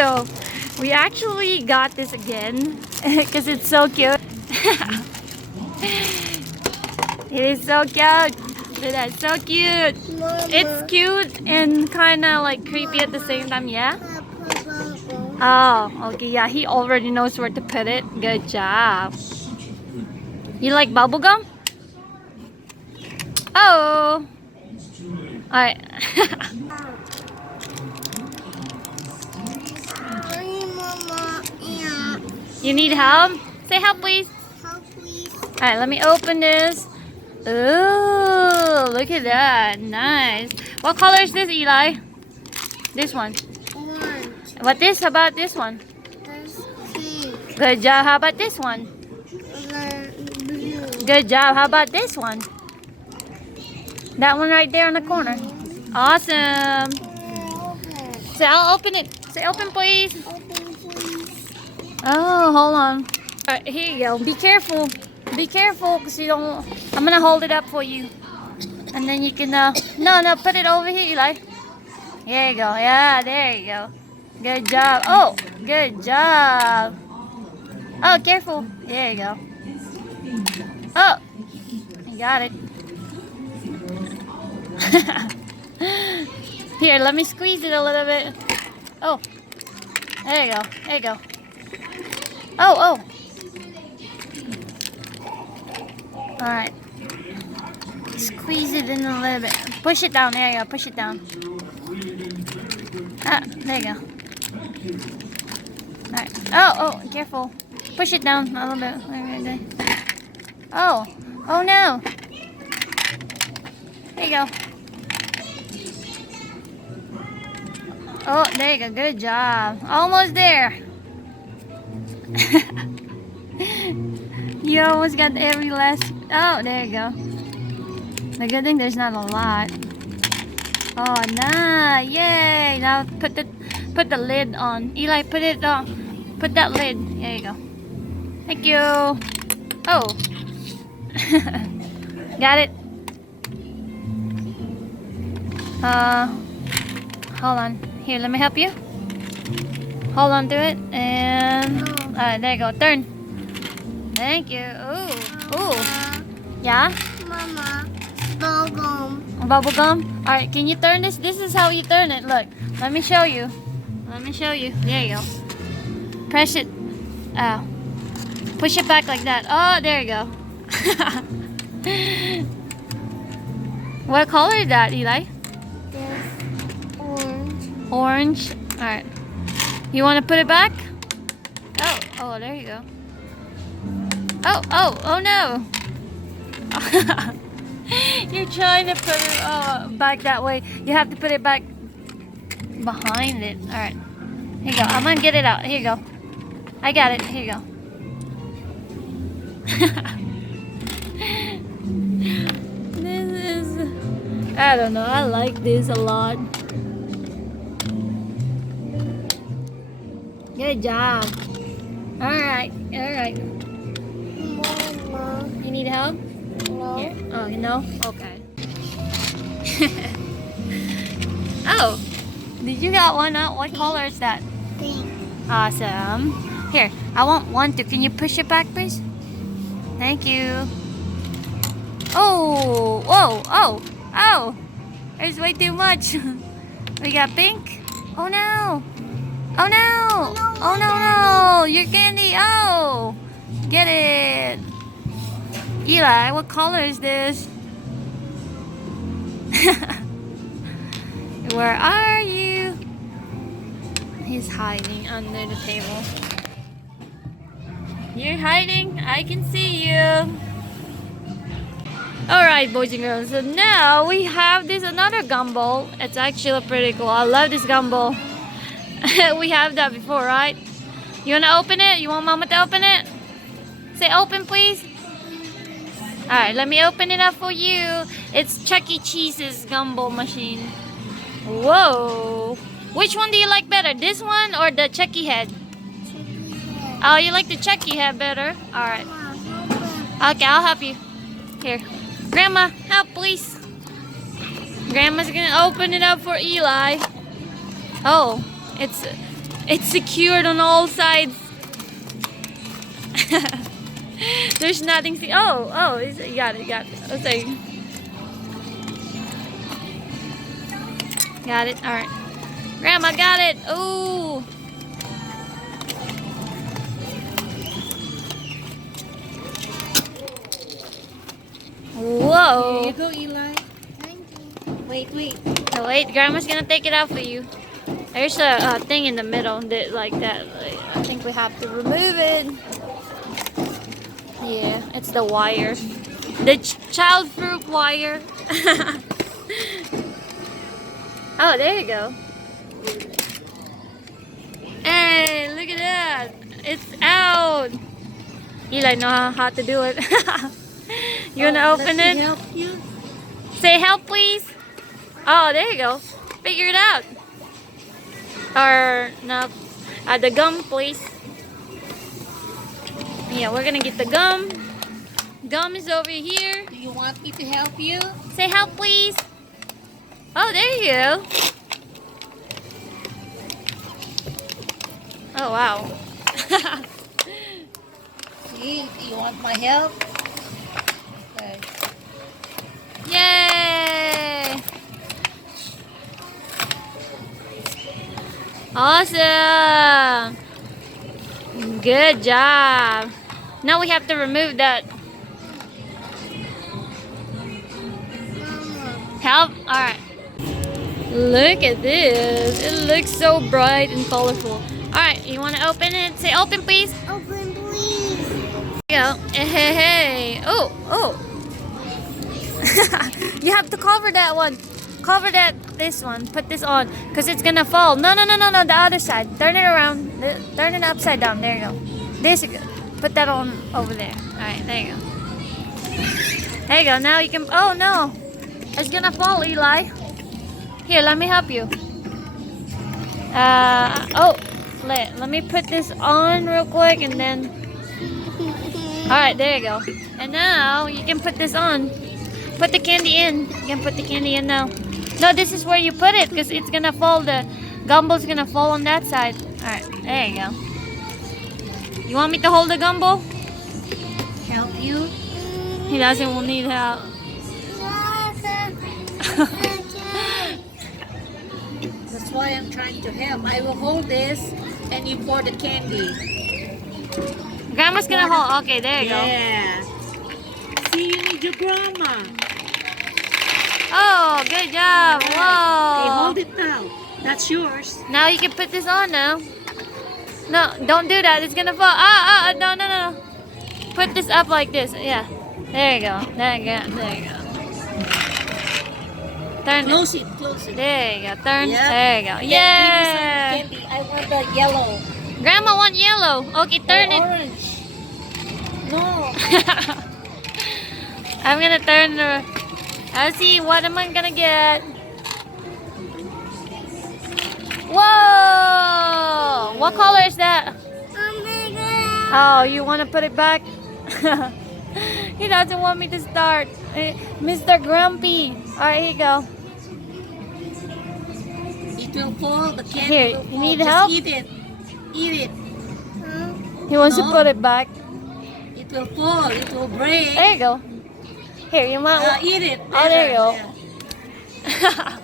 So we actually got this again because it's so cute. It is so cute. Look at that, so cute. Mama. It's cute and kind of like creepy at the same time, yeah? Papa. Oh, okay, yeah, he already knows where to put it. Good job. You like bubblegum? Oh! Alright. Hey, Mama. Yeah. You need help? Say help, please. Help, please. Alright, let me open this. Ooh, look at that. Nice. What color is this, Eli? This one. Orange. What this? How about this one? That's pink. Good job. How about this one? Blue. Good job. How about this one? That one right there in the corner. Awesome. Open. So I'll open it. Say open, please. Open, please. Oh, hold on. Alright, here you go. Be careful. Be careful because you don't... I'm going to hold it up for you. And then you can... No, put it over here, Eli. There you go. Yeah, there you go. Good job. Oh, good job. Oh, careful. There you go. Oh, I got it. Here, let me squeeze it a little bit. Oh, there you go. There you go. Oh. All right. Squeeze it in a little bit. Push it down. There you go. Push it down. Ah, there you go. All right. Oh, careful. Push it down a little bit. Right. Oh no. There you go. Oh, there you go. Good job. Almost there. You almost got every last... Oh, there you go. The good thing there's not a lot. Oh, nice. Yay. Now put the lid on. Eli, put it on. Put that lid. There you go. Thank you. Oh. Got it? Hold on. Here, let me help you. Hold on to it. And... there you go. Turn. Thank you. Ooh. Yeah? Mama. Bubblegum. Bubblegum? Alright, can you turn this? This is how you turn it. Look. Let me show you. There you go. Press it. Push it back like that. Oh, there you go. What color is that, Eli? Yes. Orange. Orange. Alright. You want to put it back? Oh, there you go. Oh no. You're trying to put it back that way. You have to put it back behind it. Alright. Here you go. I'm going to get it out. Here you go. I got it. Here you go. This is... I don't know. I like this a lot. Good job. Alright. Mama. You need help? No. Here. Oh, you know? Okay. Oh, did you got one out? What color is that? Pink. Awesome. Here, I want one too. Can you push it back, please? Thank you. Oh, whoa, oh. There's way too much. We got pink. Oh no. Oh no. Your candy. Oh, get it. Eli, what color is this? Where are you? He's hiding under the table. You're hiding? I can see you. Alright, boys and girls. So now we have this another Gumball. It's actually pretty cool. I love this Gumball. We have that before, right? You want to open it? You want Mama to open it? Say open, please. Alright, let me open it up for you. It's Chuck E. Cheese's Gumball machine. Whoa. Which one do you like better? This one or the Chucky head? Oh, you like the Chucky head better? Alright. Okay, I'll help you. Here. Grandma, help please. Grandma's gonna open it up for Eli. Oh, It's secured on all sides. There's nothing. You got it. Okay. Got it. All right. Grandma got it. Ooh. Whoa. Here you go, Eli. Thank you. Wait. Oh, wait, Grandma's gonna take it out for you. There's a thing in the middle that like that. I think we have to remove it. Yeah, it's the wire. The child fruit wire. Oh, there you go. Hey, look at that. It's out. Eli know how to do it. You wanna open Let it? me help you. Say help, please. Oh, there you go. Figure it out. Or no, the gum, please. Yeah, we're gonna get the gum. Gum is over here. Do you want me to help you? Say help, please. Oh, there you go. Oh, wow. See, do you want my help? Okay. Yay! Awesome! Good job. Now we have to remove that. Help? Alright. Look at this. It looks so bright and colorful. Alright, you want to open it? Say open, please. Open, please. There you go. Hey. Oh. You have to cover that one. Cover this one. Put this on. Because it's going to fall. No. The other side. Turn it around. Turn it upside down. There you go. This is good. Put that on over there. Alright, there you go. There you go. Now you can... Oh, no. It's going to fall, Eli. Here, let me help you. Let me put this on real quick and then... Alright, there you go. And now you can put this on. Put the candy in. You can put the candy in now. No, this is where you put it because it's gonna fall. The gumball's gonna fall on that side. Alright, there you go. You want me to hold the gumball? Help you? He doesn't need help. That's why I'm trying to help. I will hold this and you pour the candy. Grandma's gonna hold. Okay, there you go. Yeah. See, you need your grandma. Oh, good job. Hey, Whoa. hold it now. That's yours. Now you can put this on now. No, don't do that. It's gonna fall. No. Put this up like this. Yeah. There you go. There you go. Turn it. Close it. There you go. Turn. Yeah. There you go. Give me Yeah. some candy. I want the yellow. Grandma want yellow. Okay, turn or it. orange. No. I'm gonna turn the... Let's see, what am I gonna get? Whoa! What color is that? Oh, you wanna put it back? He doesn't want me to start. Mr. Grumpy. Alright, here you go. It will fall. The candy Here, will fall. you need Just help? eat it. Eat it. He wants to No. put it back. It will fall. It will break. There you go. Here, you want... Eat it. Oh, there you go. Yeah.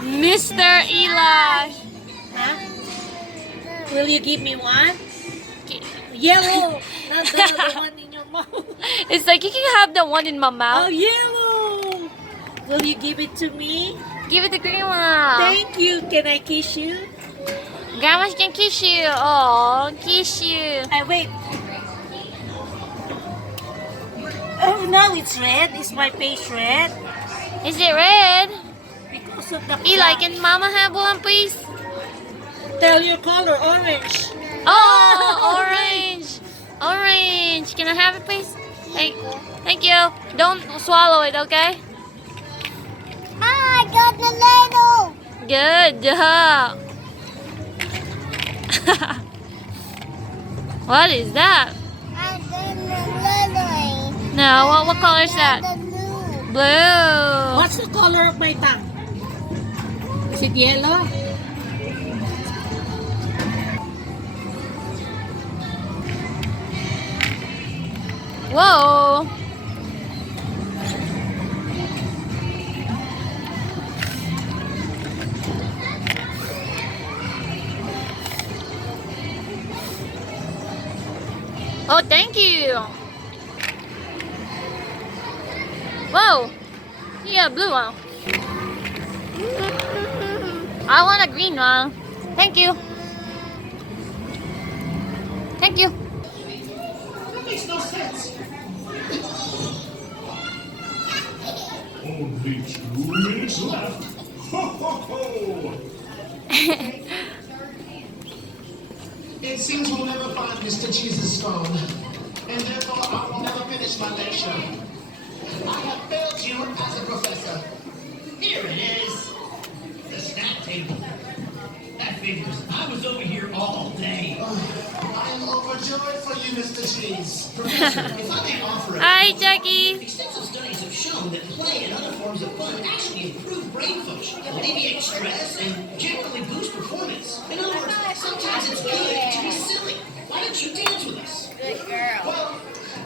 Mr. Eli. Huh? Will you give me one? Yellow. Not the one in your mouth. It's like you can have the one in my Oh, mouth. yellow. Will you give it to me? Give it to Grandma. Thank you. Can I kiss you? Grandma can kiss you. Oh, kiss you. Wait. Oh, now it's red. Is my face red? Is it red? Because of the Eli, can Mama have one, please? Tell your color, orange. Oh, orange. Orange. Can I have it, please? Thank you. Don't swallow it, okay? I got the ladle. Good job. What is that? I got the ladle. No, what color is that? The blue. Blue. What's the color of my tongue? Is it yellow? Whoa! Oh, thank you! Whoa! Yeah, blue one. I want a green one. Thank you. Thank you. That makes no sense. Only 2 minutes left. Ho, ho, ho! It seems we'll never find Mr. Cheese's phone, and therefore I will never finish my lecture. I have failed you as a professor. Here it is. The snack table. That figures. I was over here all day. I am overjoyed for you, Mr. Cheese. Professor, if I may offer a Hi, Jackie. Extensive studies have shown that play and other forms of fun actually improve brain function, alleviate stress, and generally boost performance. In other words, sometimes it's good to be silly. Why don't you dance with us? Well,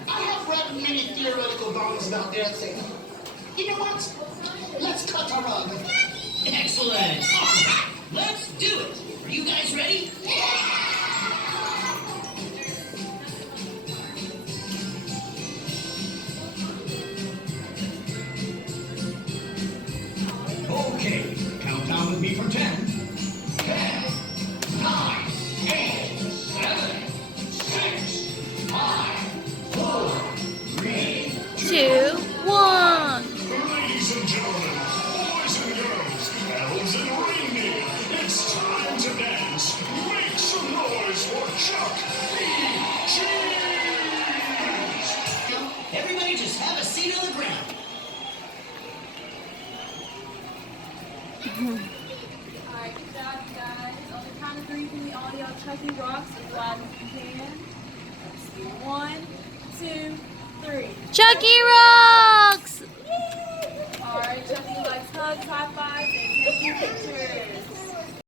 I have read many theoretical volumes about dancing. You know what? Let's cut a rug. Excellent. All right, let's do it. Are you guys ready? Okay, count down with me from 10. 10, 9, 8, 7, 6, 5, 4, 3, 2, 1. Ladies and gentlemen, boys and girls, elves and reindeer, it's time to dance. Make some noise for Chuck E. Cheese! Everybody just have a seat on the ground. Alright, good job, you guys. On the count of 3, can we all yell Chucky rocks as loud as you can? Let's do 1, 2, 3. Chucky rocks! Alright, Chucky likes hugs, high fives, and taking pictures.